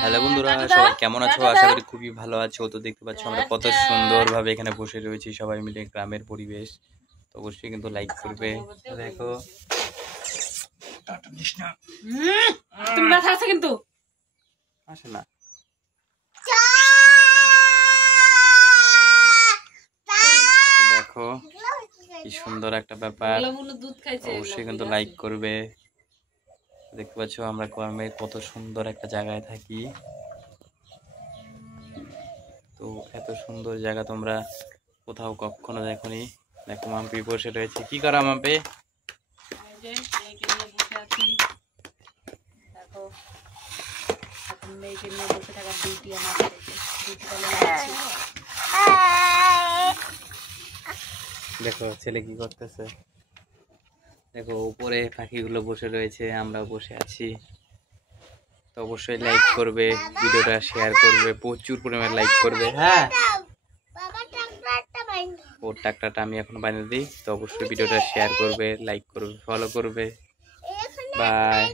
Hello বন্ধুরা, সবাই কেমন আছো? আশা করি খুবই ভালো আছো। তো দেখতে পাচ্ছ আমরা কত সুন্দরভাবে এখানে বসে রয়েছি সবাই মিলে, গ্রামের পরিবেশ। তো অবশ্যই কিন্তু লাইক করবে। দেখো তুমি ব্যথা আছে কিন্তু আসে না। দেখো কি সুন্দর একটা ব্যাপার, অবশ্যই কিন্তু লাইক করবে। দেখতে পাচ্ছ আমরা গ্রামের কত সুন্দর একটা জায়গায় থাকি। তো এত সুন্দর জায়গা তোমরা কোথাও কখনো দেখোনি। দেখো মাম্পি বসে রয়েছে। কি করা মাম্পি? দেখো ছেলে কি করতেছে। দেখো উপরে পাখিগুলো বসে রয়েছে, আমরা বসে আছি। তো অবশ্যই লাইক করবে, ভিডিওটা শেয়ার করবে, প্রচুর পরিমাণে লাইক করবে। হ্যাঁ, ওর ট্রাক্টরটা আমি এখন বানিয়ে দিই। তো অবশ্যই ভিডিওটা শেয়ার করবে, লাইক করবে, ফলো করবে। বাই।